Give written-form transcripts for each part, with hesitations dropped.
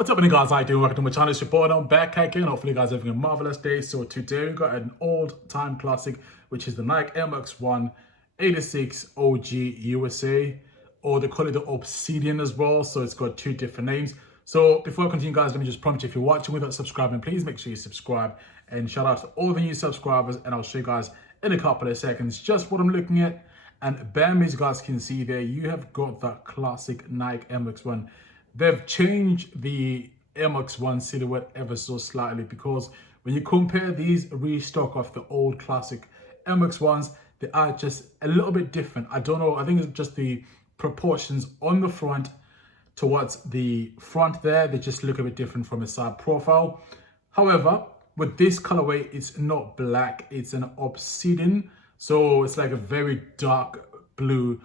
What's up, guys? How you doing? Welcome to my channel. It's your boy, and I'm back again. Hopefully, you guys are having a marvelous day. So today we got an all-time classic, which is the Nike Air Max 1 86 OG USA, or they call it the Obsidian as well. So it's got two different names. So before I continue, guys, let me just prompt you, if you're watching without subscribing, please make sure you subscribe. And shout out to all the new subscribers. And I'll show you guys in a couple of seconds just what I'm looking at. And bam, as you guys can see there, you have got that classic Nike Air Max 1. They've changed the Air Max 1 silhouette ever so slightly, because when you compare these restock of the old classic Air Max 1s, they are just a little bit different. I don't know, I think it's just the proportions on the front towards the front there. They just look a bit different from a side profile. However, with this colorway, it's not black, it's an obsidian. So it's like a very dark blue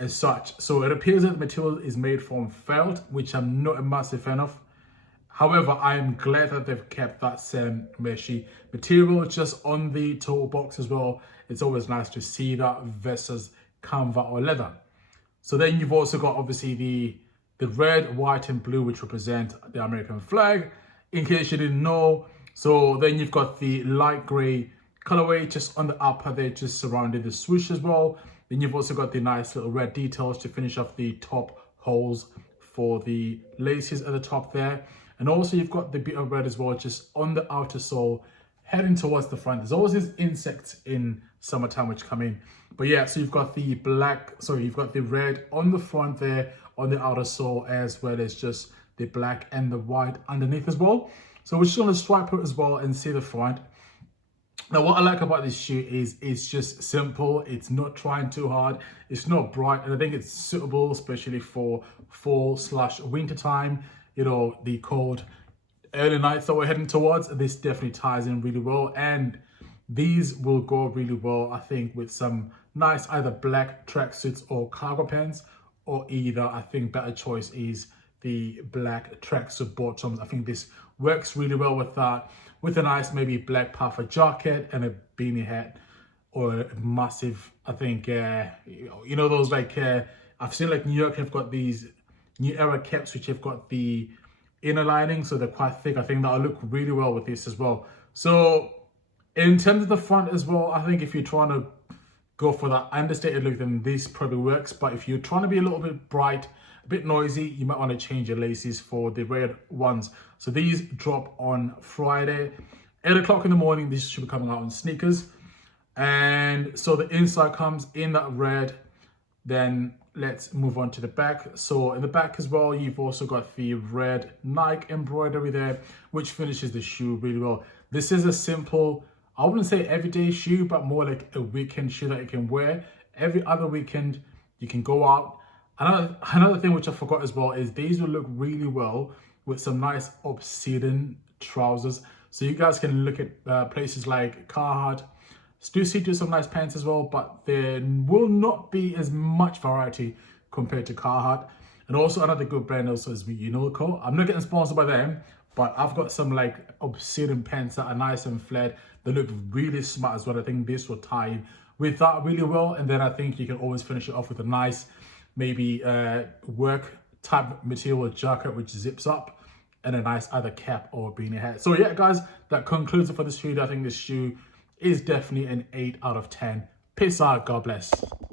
as such. So it appears that the material is made from felt, which I'm not a massive fan of. However, I am glad that they've kept that same meshy material just on the toe box as well. It's always nice to see that versus canvas or leather. So then you've also got obviously the red, white and blue, which represent the American flag, in case you didn't know. So then you've got the light gray colorway just on the upper there, just surrounding the swoosh as well. Then you've also got the nice little red details to finish off the top holes for the laces at the top there. And also you've got the bit of red as well, just on the outer sole, heading towards the front. There's always these insects in summertime which come in. But yeah, so you've got the you've got the red on the front there, on the outer sole, as well as just the black and the white underneath as well. So we're just gonna swipe it as well and see the front. Now, what I like about this shoe is it's just simple. It's not trying too hard. It's not bright. And I think it's suitable, especially for fall/winter time. You know, the cold early nights that we're heading towards. This definitely ties in really well. And these will go really well, I think, with some nice either black tracksuits or cargo pants. Or either, I think, better choice is the black tracksuit bottoms. I think this works really well with that. With a nice maybe black puffer jacket and a beanie hat, or a massive, I think, you know those like, I've seen like New York have got these new era caps which have got the inner lining, so they're quite thick. I think that'll look really well with this as well. So in terms of the front as well, I think if you're trying to go for that understated look, then this probably works. But if you're trying to be a little bit bright, a bit noisy, you might want to change your laces for the red ones. So these drop on Friday, 8 o'clock in the morning. These should be coming out on sneakers. And so the inside comes in that red. Then let's move on to the back. So in the back as well, you've also got the red Nike embroidery there, which finishes the shoe really well. This is a simple, I wouldn't say everyday shoe, but more like a weekend shoe that you can wear every other weekend. You can go out. Another thing which I forgot as well is these will look really well with some nice obsidian trousers. So you guys can look at places like Carhartt. Do see some nice pants as well, but there will not be as much variety compared to Carhartt. And also another good brand also is Uniqlo. I'm not getting sponsored by them, but I've got some like obsidian pants that are nice and flared. They look really smart as well. I think this will tie in with that really well. And then I think you can always finish it off with a nice, maybe work type material jacket which zips up, and a nice either cap or beanie hat. So yeah, guys, that concludes it for this shoe. I think this shoe is definitely an 8 out of 10. Peace out, God bless.